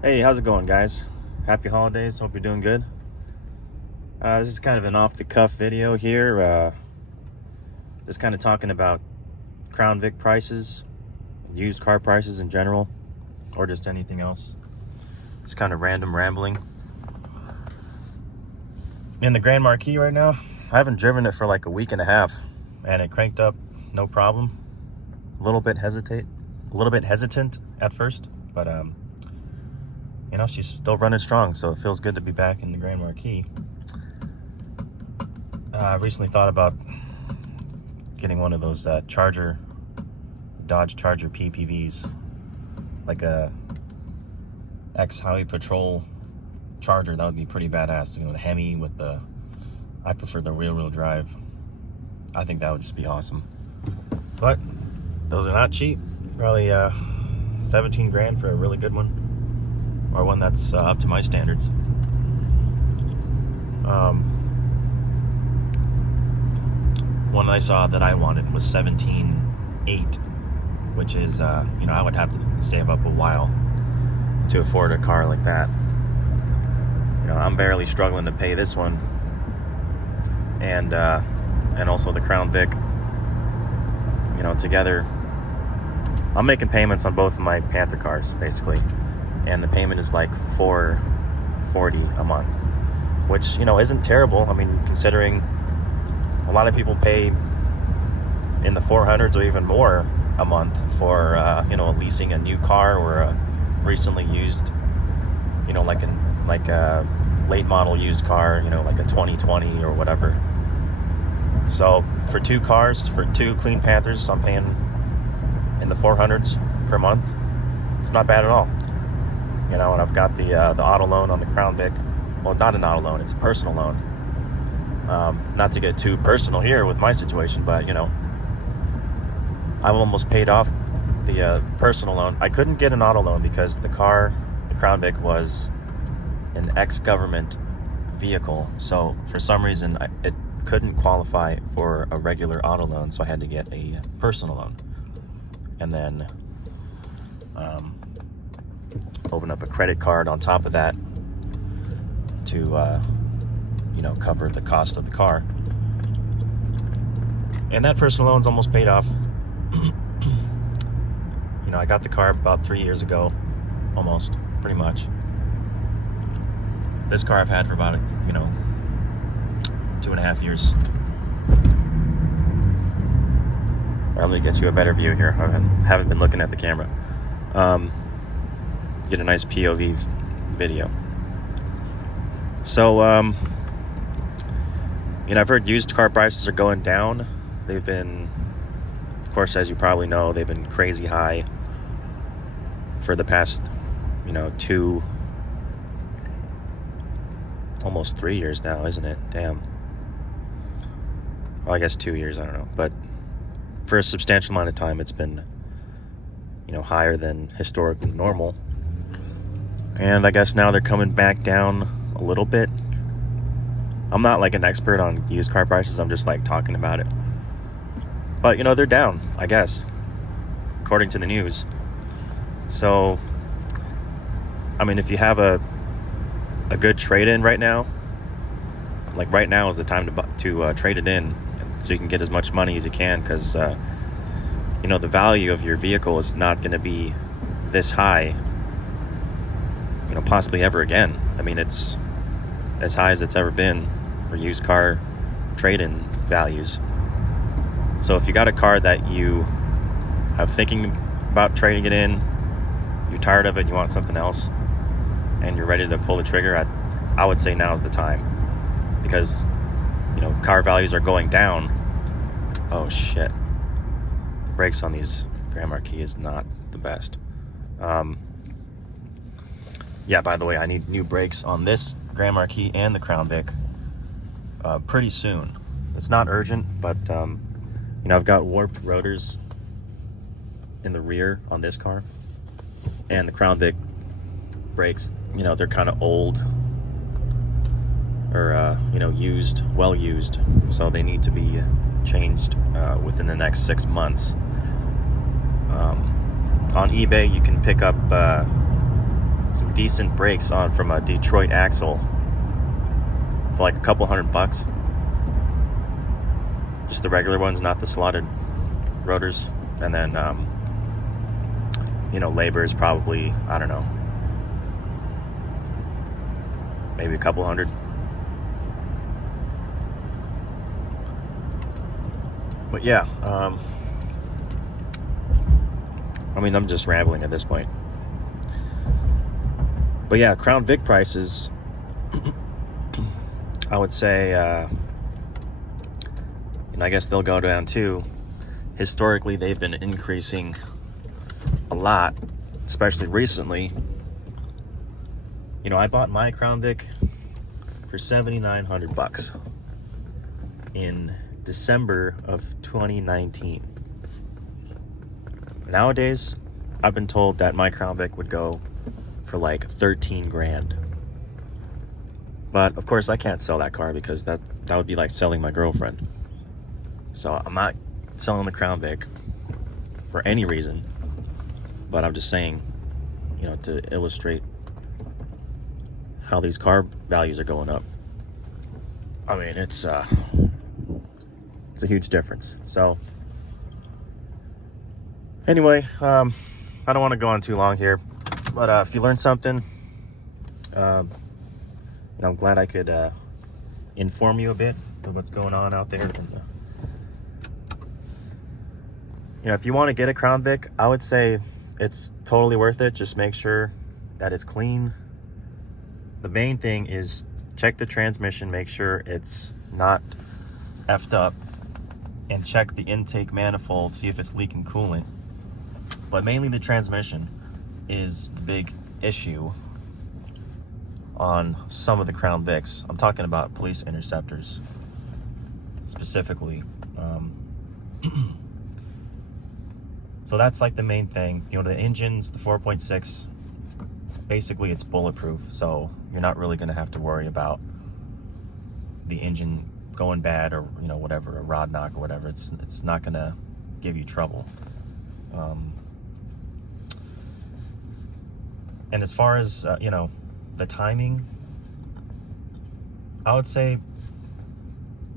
Hey, how's it going, guys? Happy holidays. Hope you're doing good. This is kind of an off-the-cuff video here. Just kind of talking about Crown Vic prices, used car prices in general, or just anything else. It's kind of random rambling. In the Grand Marquis right now, I haven't driven it for like a week and a half, and it cranked up no problem. A little bit hesitant at first, but she's still running strong, so it feels good to be back in the Grand Marquis. I recently thought about getting one of those Dodge Charger PPVs, like a ex-highway patrol Charger. That would be pretty badass. The Hemi with the, I prefer the rear-wheel drive. I think that would just be awesome. But those are not cheap. Probably 17 grand for a really good one. Or one that's up to my standards. One I saw that I wanted was 17.8, which is, I would have to save up a while to afford a car like that. I'm barely struggling to pay this one, and also the Crown Vic. Together, I'm making payments on both of my Panther cars, basically. And the payment is like $440 a month, which isn't terrible. I mean, considering a lot of people pay in the 400s or even more a month for leasing a new car or a recently used, like a late model used car, like a 2020 or whatever. So for two cars, for two clean Panthers, I'm paying in the 400s per month. It's not bad at all. And I've got the auto loan on the Crown Vic. Well, not an auto loan, it's a personal loan. Not to get too personal here with my situation, but I've almost paid off the personal loan. I couldn't get an auto loan because the Crown Vic, was an ex-government vehicle. So for some reason, it couldn't qualify for a regular auto loan, so I had to get a personal loan. And then open up a credit card on top of that to cover the cost of the car. And that personal loan's almost paid off. I got the car about 3 years ago, almost, pretty much. This car I've had for about 2.5 years. Or let me get you a better view here. I haven't been looking at the camera. Get a nice POV video. So, I've heard used car prices are going down. They've been, of course, as you probably know, they've been crazy high for the past, almost 3 years now, isn't it? Damn. Well, I guess 2 years, I don't know. But for a substantial amount of time, it's been, higher than historically normal. And I guess now they're coming back down a little bit. I'm not like an expert on used car prices. I'm just like talking about it. But, they're down, I guess, according to the news. So, I mean, if you have a good trade-in right now, like right now is the time to trade it in, so you can get as much money as you can, because the value of your vehicle is not going to be this high, possibly ever again. I mean, it's as high as it's ever been for used car trade-in values. So if you got a car that you have thinking about trading it in, you're tired of it, you want something else, and you're ready to pull the trigger, I would say now is the time, because car values are going down. Oh shit, the brakes on these Grand Marquis is not the best. Yeah, by the way, I need new brakes on this Grand Marquis and the Crown Vic pretty soon. It's not urgent, but I've got warped rotors in the rear on this car, and the Crown Vic brakes, they're kind of old, or well used, so they need to be changed within the next 6 months. On eBay, you can pick up some decent brakes on from a Detroit axle for like a couple $100. Just the regular ones, not the slotted rotors. And then, you know, labor is probably, I don't know, maybe a couple $100. But yeah, I mean, I'm just rambling at this point. But yeah, Crown Vic prices, I would say, and I guess they'll go down too. Historically, they've been increasing a lot, especially recently. You know, I bought my Crown Vic for $7,900 in December of 2019. Nowadays, I've been told that my Crown Vic would go for like 13 grand. But of course, I can't sell that car because that would be like selling my girlfriend. So I'm not selling the Crown Vic for any reason, but I'm just saying, you know, to illustrate how these car values are going up. I mean, it's a huge difference. So anyway, I don't want to go on too long here, but if you learned something, you know, I'm glad I could inform you a bit of what's going on out there. And, you know, if you want to get a Crown Vic, I would say it's totally worth it. Just make sure that it's clean. The main thing is check the transmission, make sure it's not effed up, and check the intake manifold, see if it's leaking coolant. But mainly the transmission is the big issue on some of the Crown Vics. I'm talking about police interceptors specifically. So that's like the main thing. You know, the engines, the 4.6, basically it's bulletproof, so you're not really going to have to worry about the engine going bad or, you know, whatever, a rod knock or whatever. It's not going to give you trouble. And as far as, you know, the timing, I would say,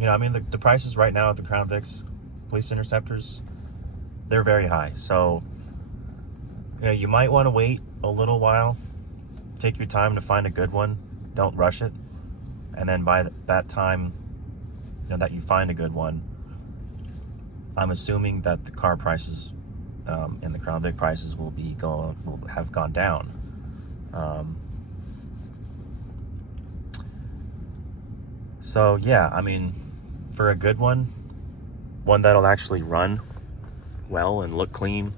you know, I mean, the prices right now at the Crown Vics, police interceptors, they're very high. So, you know, you might want to wait a little while, take your time to find a good one. Don't rush it. And then by that time, you know, that you find a good one, I'm assuming that the car prices and the Crown Vic prices will have gone down. So yeah, I mean, for a good one that'll actually run well and look clean,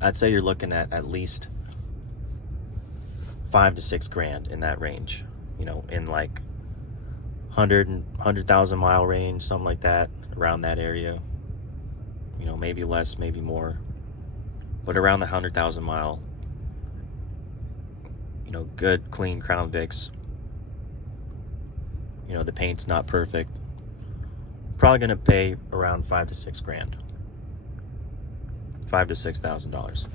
I'd say you're looking at least 5 to 6 grand in that range. You know, in like 100,000 mile range, something like that, around that area. You know, maybe less, maybe more, but around the 100,000 mile. You know, good clean Crown Vics. You know, the paint's not perfect. Probably gonna pay around 5 to 6 grand. $5,000 to $6,000.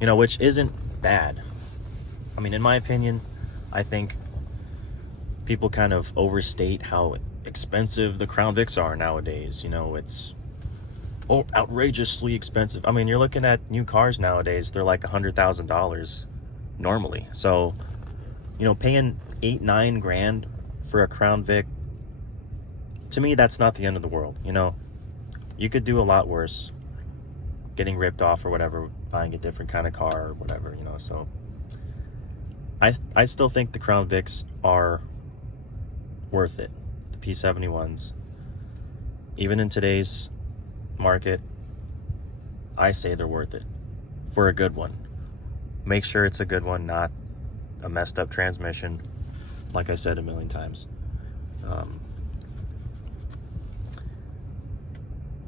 You know, which isn't bad. I mean, in my opinion, I think people kind of overstate how expensive the Crown Vics are nowadays. You know, it's outrageously expensive. I mean, you're looking at new cars nowadays, they're like $100,000 normally. So, you know, paying 8-9 grand for a Crown Vic, to me, that's not the end of the world. You know, you could do a lot worse, getting ripped off or whatever, buying a different kind of car or whatever, you know. So I still think the Crown Vics are worth it. The P71s, even in today's market, I say they're worth it for a good one. Make sure it's a good one, not a messed up transmission, like I said a million times.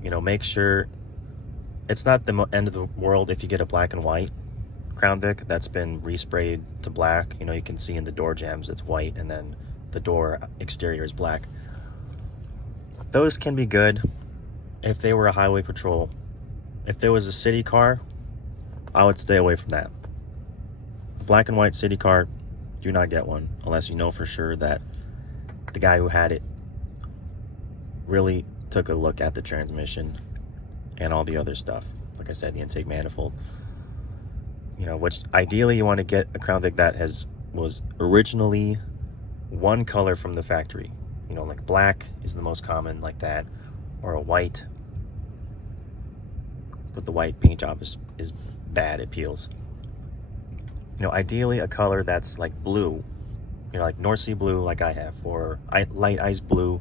You know, make sure it's not the end of the world if you get a black and white Crown Vic that's been resprayed to black. You know, you can see in the door jambs it's white, and then the door exterior is black. Those can be good if they were a highway patrol. If there was a city car, I would stay away from that. black and white city car, do not get one unless you know for sure that the guy who had it really took a look at the transmission and all the other stuff. Like I said, the intake manifold, you know, which ideally you want to get a Crown Vic that was originally one color from the factory. You know, like black is the most common, like that, or a white. But the white paint job is bad, it peels. You know, ideally a color that's like blue, you know, like North Sea blue like I have, or light ice blue,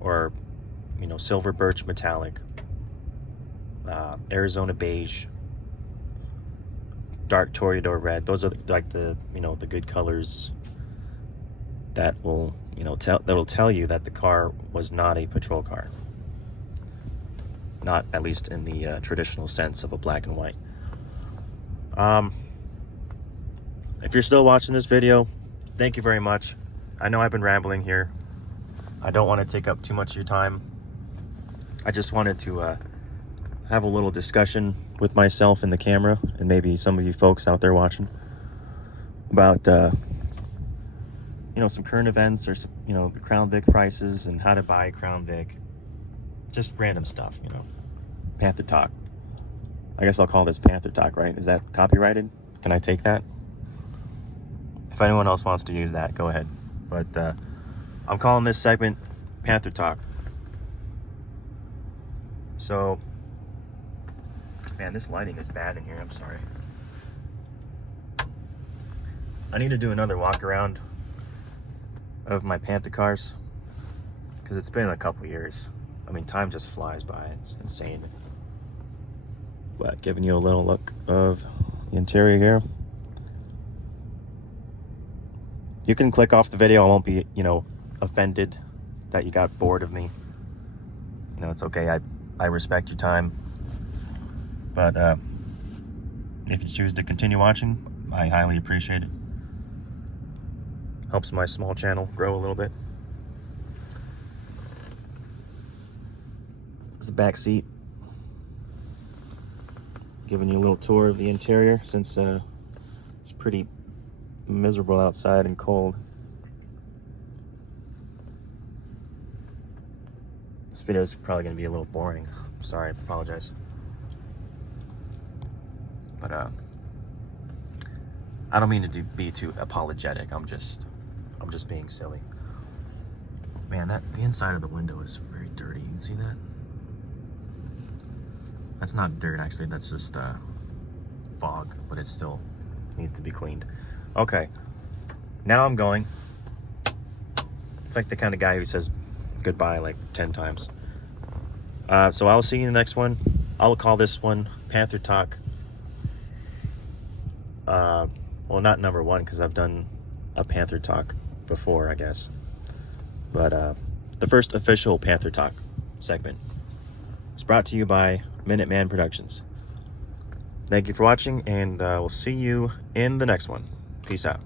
or, you know, silver birch metallic, Arizona beige, dark Toreador red. Those are like the, you know, the good colors that will, you know, that'll tell you that the car was not a patrol car. Not at least in the traditional sense of a black and white. If you're still watching this video, thank you very much. I know I've been rambling here. I don't want to take up too much of your time. I just wanted to have a little discussion with myself and the camera, and maybe some of you folks out there watching, about you know, some current events, or some, you know, the Crown Vic prices and how to buy a Crown Vic. Just random stuff, you know. Panther Talk. I guess I'll call this Panther Talk, right? Is that copyrighted? Can I take that? If anyone else wants to use that, go ahead. But I'm calling this segment Panther Talk. So, man, this lighting is bad in here. I'm sorry. I need to do another walk around of my Panther cars, because it's been a couple years. I mean, time just flies by. It's insane. But giving you a little look of the interior here. You can click off the video. I won't be, you know, offended that you got bored of me. You know, it's okay. I respect your time. But if you choose to continue watching, I highly appreciate it. Helps my small channel grow a little bit. There's the back seat. Giving you a little tour of the interior, since it's pretty miserable outside and cold. This video is probably going to be a little boring. I'm sorry, I apologize. But I don't mean to be too apologetic. I'm just being silly. Man, the inside of the window is very dirty. You can see that? That's not dirt, actually. That's just fog, but it still needs to be cleaned. Okay, now I'm going. It's like the kind of guy who says goodbye like 10 times. So I'll see you in the next one. I'll call this one Panther Talk. Well, not number 1, because I've done a Panther Talk before, I guess. But the first official Panther Talk segment is brought to you by Minuteman Productions. Thank you for watching, and we'll see you in the next one. Peace out.